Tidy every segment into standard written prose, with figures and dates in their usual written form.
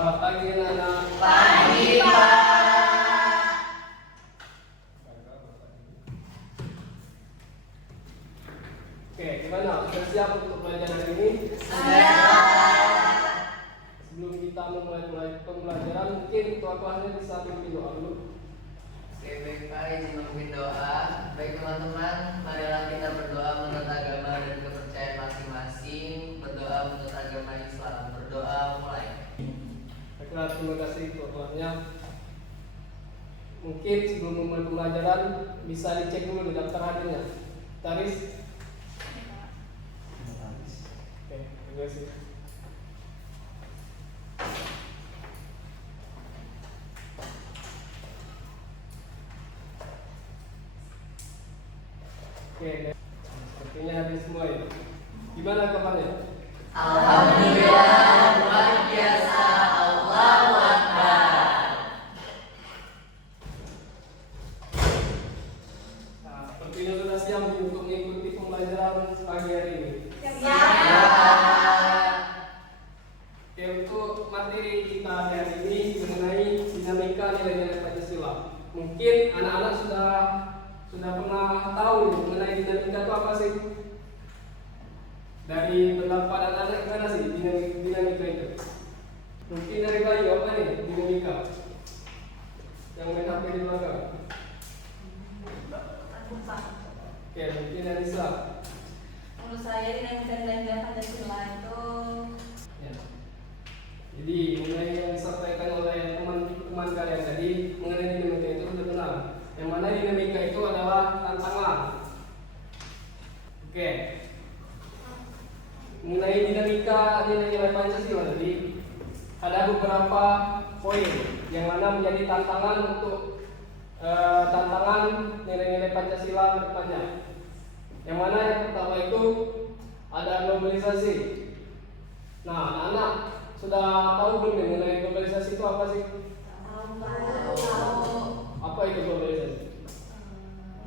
Selamat pagi anak-anak. Pagi, Pak. Oke, gimana? Sudah siap untuk belajar hari ini? Siap. Sebelum kita memulai pembelajaran, mungkin ketua kelasnya bisa pimpin doa dulu. Oke, baik Pak, izin memimpin doa. Baik teman-teman, marilah kita berdoa menurut agama dan kepercayaan masing-masing. Berdoa menurut agama Islam. Berdoa mulai. Baiklah, terima kasih ketua kelasnya. Mungkin sebelum memulai pembelajaran bisa dicek dulu di daftar hadirnya. Taris. Oke, terima kasih. Oke, sepertinya habis semua ya. Gimana kabarnya? Alhamdulillah, luar biasa. Allahu Akbar. Nah, sepertinya sudah siap untuk mengikuti pembelajaran pagi hari ini. Siap. Oke, untuk materi kita hari ini mengenai dinamika nilai-nilai Pancasila. Mungkin anak-anak sudah pernah tahu mengenai dinamika itu apa sih? Dari pendapat anak-anak gimana sih dinamika itu? Mungkin dari Bayu apa nih dinamika? Yang main HP di belakang. Oke, mungkin dari Islam. Menurut saya dinamika nilai Pancasila itu Ya. Jadi mengenai yang disampaikan oleh teman-teman kalian tadi mengenai dinamika itu sudah benar. Yang mana dinamika itu adalah tantangan. Oke. Mengenai dinamika nilai-nilai Pancasila tadi ada beberapa poin yang mana menjadi tantangan untuk tantangan nilai-nilai Pancasila ke depannya. Yang mana yang pertama itu ada globalisasi. Nah, anak-anak sudah tahu belum mengenai globalisasi itu apa sih? Apa itu globalisasi?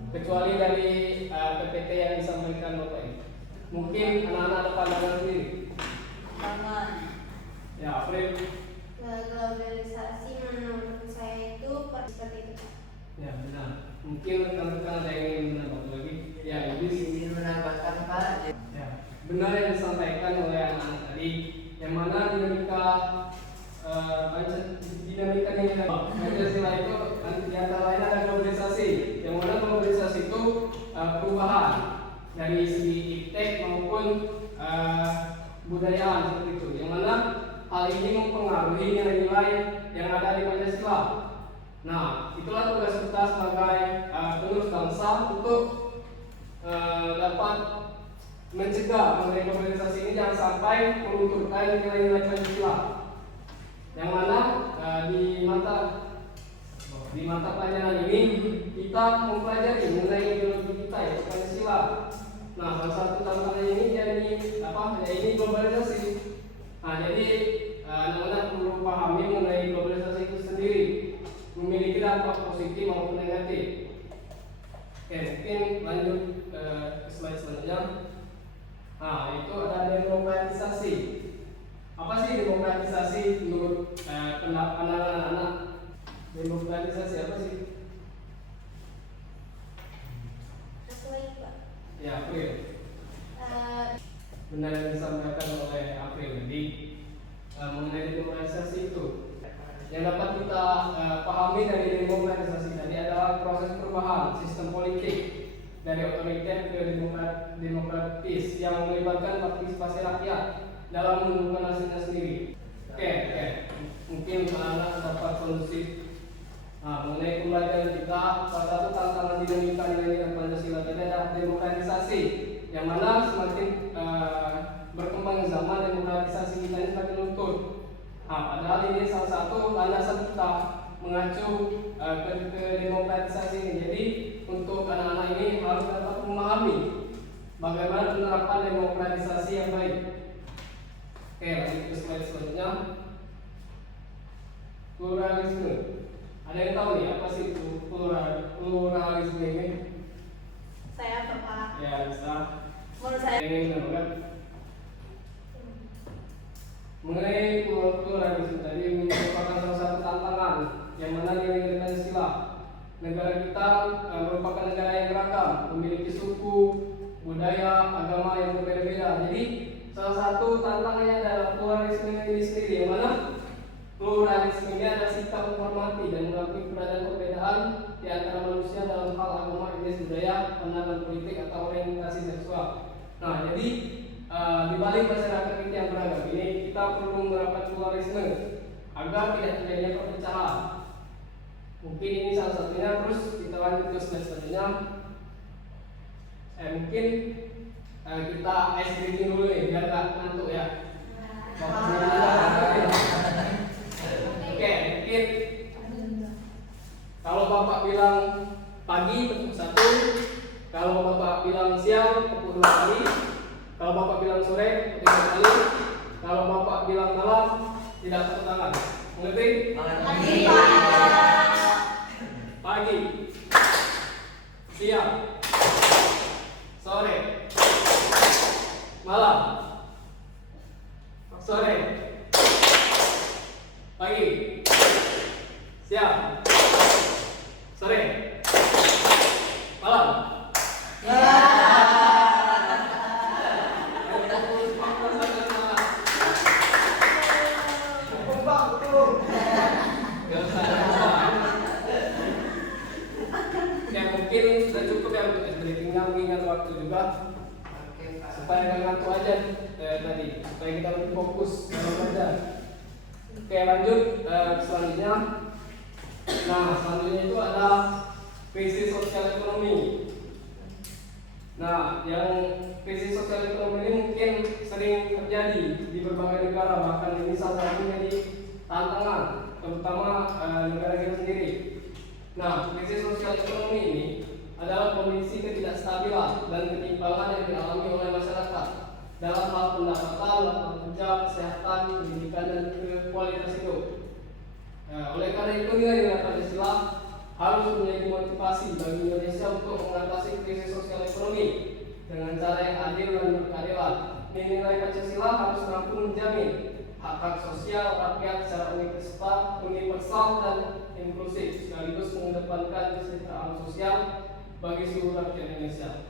Kecuali dari PPT yang disampaikan Bapak ini. Mungkin anak-anak ada pandangan sendiri. aman. Ya, April. Globalisasi menurut saya itu seperti itu. Ya, benar. Mungkin rekan-rekan ada yang ingin menambah lagi. Ya, Izin menambahkan Pak. ya, benar yang disampaikan oleh anak-anak tadi. Yang mana dinamika nilai Pancasila itu di antara lain ada globalisasi. Yang mana globalisasi itu perubahan dari segi iptek maupun budayaan seperti itu. Yang mana hal ini mempengaruhi nilai-nilai yang ada di Pancasila. Nah, itulah tugas kita sebagai penerus bangsa untuk dapat mencegah mengenai globalisasi ini jangan sampai melunturkan nilai-nilai Pancasila. Yang mana di mata pelajaran ini kita mempelajari mengenai ideologi kita yaitu Pancasila. Nah, salah satu tantangan ini ini globalisasi. Nah, jadi anak-anak perlu pahami mengenai globalisasi itu sendiri, memiliki dampak positif maupun negatif. Oke, mungkin lanjut ke slide selanjutnya. Nah, itu ada demokratisasi. Apa sih demokratisasi menurut pandangan anak-anak? Demokratisasi apa sih? Ya, April. Benar yang disampaikan oleh April tadi mengenai demokratisasi itu. Yang dapat kita pahami dari demokratisasi tadi adalah proses perubahan sistem politik dari otoriter ke demokratis yang melibatkan partisipasi rakyat dalam menentukan hasilnya sendiri. Oke. Mungkin anak dapat solusi. Nah, mengenai pembelajaran kita, salah satu tantangan dinamika nilai Pancasila tadi adalah demokratisasi, yang mana semakin berkembang zaman demokratisasi kita ini semakin luntur. Nah, padahal ini salah satu landasan kita mengacu ke demokratisasi ini. Jadi untuk anak-anak ini harus dapat memahami bagaimana penerapan demokratisasi yang baik. Oke, lanjut ke slide selanjutnya. Pluralisme. Ada yang tahu nih apa sih pluralisme ini? Saya Bapak. Ya, bisa. Menurut saya Ingin menambahkan mengenai pluralisme tadi tantangannya adalah pluralisme ini sendiri, yang mana pluralisme ini adalah sikap menghormati dan mengakui keberadaan perbedaan di antara manusia dalam hal agama, etnis, budaya, pandangan politik atau orientasi seksual. Nah, jadi di balik masyarakat kita yang beragam ini, kita perlu menerapkan pluralisme agar tidak terjadinya perpecahan. Mungkin ini salah satunya. Terus kita lanjut ke slide selanjutnya. Mungkin kita ice breaking dulu nih biar gak ngantuk ya. Oke, mungkin kalau Bapak bilang pagi tepuk 1, kalau Bapak bilang siang tepuk 2 kali, kalau Bapak bilang sore tepuk 3 kali, kalau Bapak bilang malam tidak tepuk tangan. Mengerti? Mengerti, Pak. Pagi, siang, sore, malam, sore, pagi, siang, sore, malam. Ya mungkin sudah cukup ya untuk breaking-nya, mengingat waktu juga Oke, Pak. supaya nggak ngantuk aja tadi, supaya kita lebih fokus dalam belajar. Oke, lanjut selanjutnya. Nah, selanjutnya itu ada krisis sosial ekonomi. Nah, yang krisis sosial ekonomi ini mungkin sering terjadi di berbagai negara, bahkan ini salah satu menjadi tantangan, terutama negara kita sendiri. Nah, krisis sosial ekonomi ini adalah kondisi ketidakstabilan dan ketimpangan yang dialami oleh masyarakat dalam hal pendapatan, lapangan kerja, kesehatan, pendidikan, dan kualitas hidup. Oleh karena itu, nilai-nilai Pancasila harus menjadi motivasi bagi Indonesia untuk mengatasi krisis sosial ekonomi dengan cara yang adil dan berkeadilan. Nilai Pancasila harus mampu menjamin hak-hak sosial rakyat secara universal dan inklusif, sekaligus mengedepankan kesejahteraan sosial bagi seluruh rakyat Indonesia.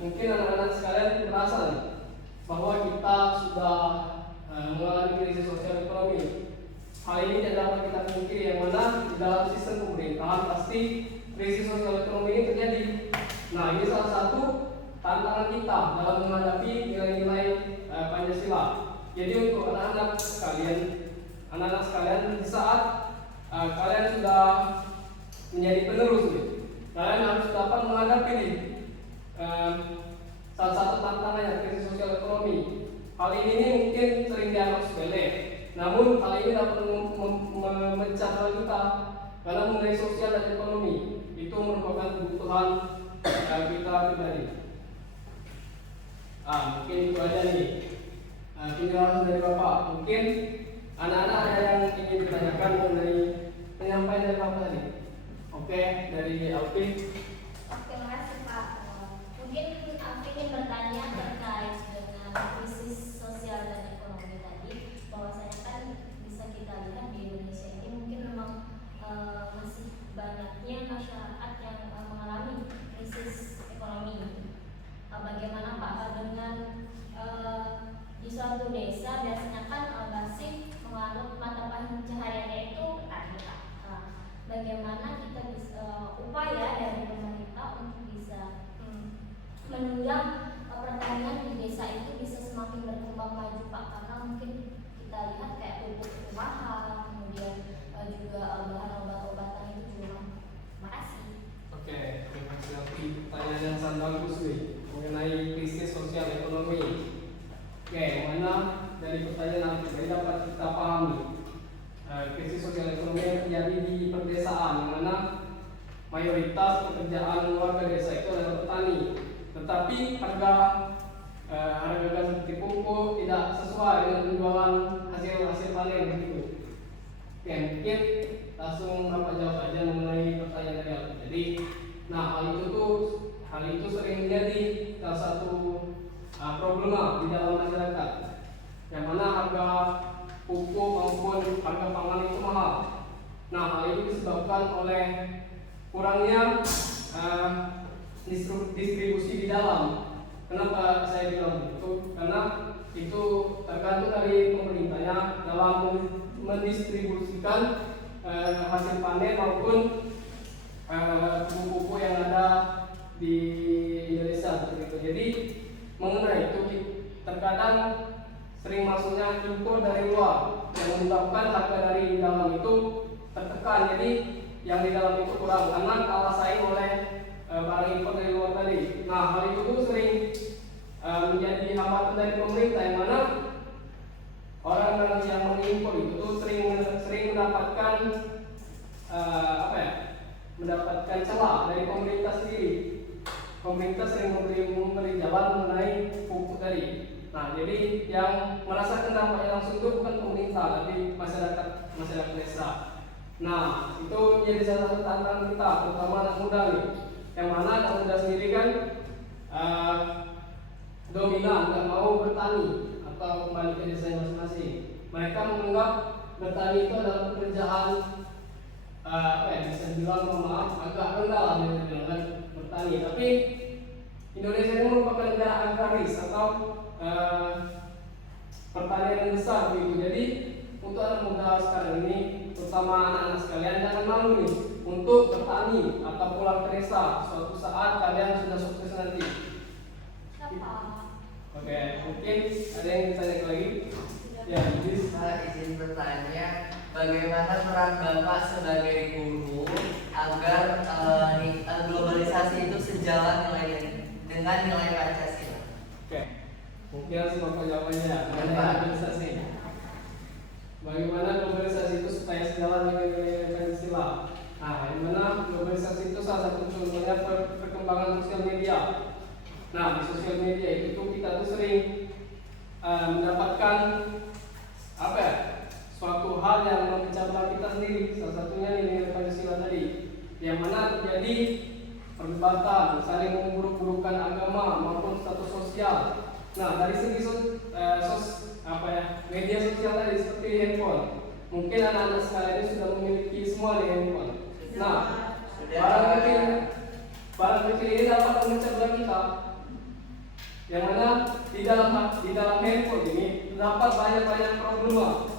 Mungkin anak-anak sekalian merasa nih, bahwa kita sudah mengalami krisis sosial ekonomi. Hal ini tidak dapat kita pungkiri, yang mana di dalam sistem pemerintahan pasti krisis sosial ekonomi ini terjadi. Nah, ini salah satu tantangan kita dalam menghadapi nilai-nilai Pancasila. Jadi untuk anak-anak sekalian, di saat kalian sudah menjadi penerus nih, kalian harus dapat menghadapi nih salah satu tantangannya krisis sosial ekonomi. Hal ini mungkin sering dianggap sepele, namun hal ini dapat memecah hal kita, karena mengenai sosial dan ekonomi itu merupakan kebutuhan kita pribadi. Mungkin itu aja nih penjelasan dari Bapak. Mungkin anak-anak ada yang ingin ditanyakan mengenai penyampaian dari Bapak tadi. Oke, dari Alfi. Oke, makasih Pak. Mungkin aku ingin bertanya terkait dengan krisis sosial dan ekonomi tadi, bahwasanya kan bisa kita lihat di Indonesia ini mungkin memang masih banyaknya masyarakat yang mengalami krisis ekonomi. Bagaimana Pak dengan di suatu desa biasanya kan masih menganut mata pencahariannya itu petani Pak. Bagaimana kita bisa upaya dari pemerintah untuk bisa menunjang pertanian di desa itu bisa semakin berkembang maju Pak, karena mungkin kita lihat kayak pupuk mahal, kemudian juga bahan obat-obatan itu juga makasih. Oke, terima kasih Alfi. Pertanyaan yang sangat bagus nih mengenai krisis sosial ekonomi. Oke, mana dari pertanyaan Alfi dapat kita pahami krisis sosial ekonomi yang terjadi di pedesaan, yang mana mayoritas pekerjaan warga desa itu adalah petani, tetapi harga seperti pupuk tidak sesuai dengan penjualan hasil panen begitu. Oke, mungkin langsung Bapak jawab aja mengenai pertanyaan dari Alfi. Jadi, hal itu sering menjadi salah satu problema di dalam masyarakat, yang mana harga pupuk maupun harga pangan itu mahal. Nah, hal itu disebabkan oleh kurangnya distribusi di dalam. Kenapa saya bilang begitu? Karena itu tergantung dari pemerintahnya dalam mendistribusikan hasil panen maupun pupuk yang ada di Indonesia seperti itu. Jadi mengenai itu terkadang sering masuknya impor dari luar yang menyebabkan harga dari dalam itu tertekan. Jadi yang di dalam itu kurang karena kalah saing oleh barang impor dari luar tadi. Nah, hal itu tuh sering menjadi hambatan dari pemerintah, yang mana orang yang mengimpor itu tuh sering mendapatkan mendapatkan celah dari pemerintah sendiri. Pemerintah sering memberi jalan mengenai pupuk tadi. Nah, jadi yang merasakan dampaknya langsung itu bukan pemerintah, tapi masyarakat desa. Nah, itu menjadi salah satu tantangan kita, terutama anak muda nih. Yang mana anak muda sendiri kan dominan, nggak mau bertani atau kembali ke desa masing-masing. Mereka menganggap bertani itu adalah pekerjaan bisa dibilang agak rendah dengan bertani. Tapi Indonesia ini merupakan negara agraris atau pertanian yang besar begitu. Jadi untuk anak muda sekarang ini, terutama anak-anak sekalian, jangan malu nih untuk bertani atau pulang ke desa. Suatu saat kalian sudah sukses nanti. Oke, mungkin ada yang ditanya lagi? Ya, izin bertanya, bagaimana peran Bapak sebagai guru agar globalisasi itu sejalan dengan nilai Pancasila? Oke, mungkin langsung jawabannya mengenai globalisasi. Bagaimana globalisasi itu supaya sejalan dengan nilai Pancasila? Nah, yang mana globalisasi itu salah satu contohnya perkembangan sosial media. Nah, di sosial media itu kita tuh sering mendapatkan suatu hal yang memecah belah kita sendiri. Salah satunya nilai Pancasila tadi, yang mana terjadi perdebatan, saling memburuk-burukkan agama maupun status sosial. Nah, dari segi media sosial tadi seperti handphone, mungkin anak-anak sekalian ini sudah memiliki semua di handphone. Nah, barang kecil ini dapat memecah belah kita, yang mana di dalam handphone ini terdapat banyak problema,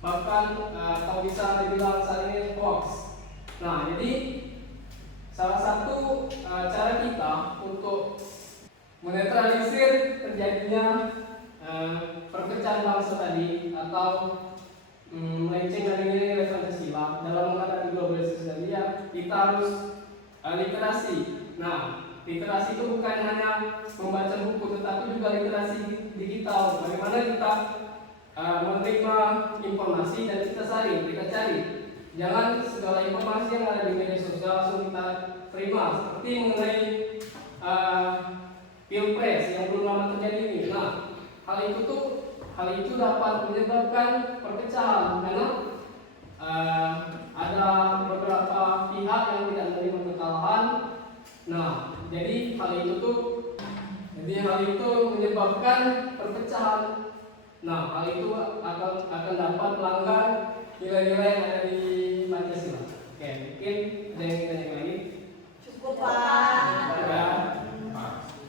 bahkan atau bisa dibilang saat ini hoax. Nah, jadi salah satu cara kita untuk menetralisir terjadinya perpecahan bangsa tadi atau melenceng dari nilai Pancasila dalam menghadapi globalisasi tadi, ya kita harus literasi. Nah, literasi itu bukan hanya membaca buku, tetapi juga literasi digital. Bagaimana kita menerima informasi dan kita cari. Jangan segala informasi yang ada di media sosial langsung kita terima. Seperti mengenai pilpres yang belum lama terjadi ini. Nah, hal itu dapat menyebabkan perpecahan karena ada beberapa pihak yang tidak menerima kekalahan. Nah, jadi hal itu menyebabkan perpecahan. Nah, hal itu akan dapat melanggar nilai-nilai yang ada di Pancasila. Oke, mungkin ada yang tanya lagi? Cukup, Pak.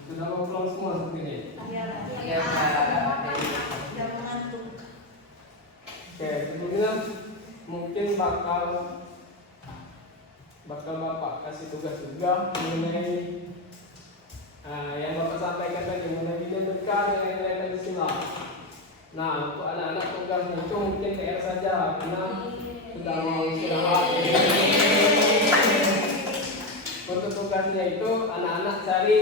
Sudah mau pulang semua sepertinya. Iya, Pak. Sudah mengantuk. Oke, sebelumnya mungkin bakal Bapak kasih tugas juga mengenai yang Bapak sampaikan tadi mengenai dinamika nilai Pancasila. Nah, untuk anak-anak tugasnya itu mungkin PR saja karena sudah mau istirahat. Untuk tugasnya itu anak-anak cari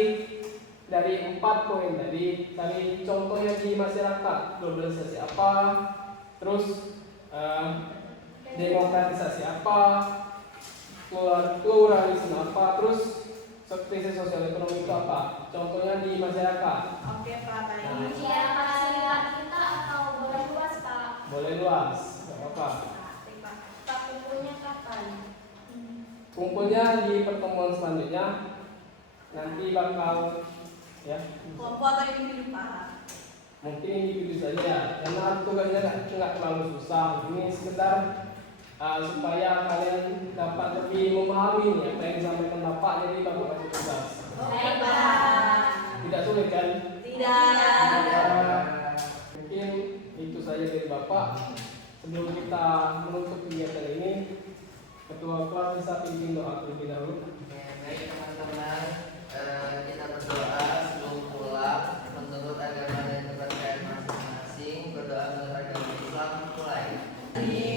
dari 4 poin tadi, cari contohnya di masyarakat, globalisasi apa, terus demokratisasi apa, pluralisme apa, terus krisis sosial ekonomi itu apa, contohnya di masyarakat. Oke, Pak. Baik. Fasilitas kita atau boleh luas, Pak? Boleh luas, gak apa-apa. Pak, kumpulnya kapan? Kumpulnya di pertemuan selanjutnya, nanti bakal ya. Kelompok atau individu, Pak? Mungkin individu saja, karena tugasnya nggak terlalu susah. Ini sekedar supaya kalian dapat lebih memahami nih apa yang disampaikan Bapak, jadi Bapak kasih tugas. Baik, Pak. Tidak sulit kan? Tidak. Iya. saja dari Bapak. Sebelum kita menutup kegiatan ini, Ketua kelas bisa pimpin doa terlebih dahulu. Oke, baik teman-teman, kita berdoa sebelum pulang menurut agama dan kepercayaan masing-masing. Berdoa menurut agama Islam mulai. Oke,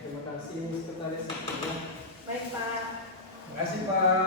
terima kasih Sekretaris. Baik Pak. Terima kasih Pak.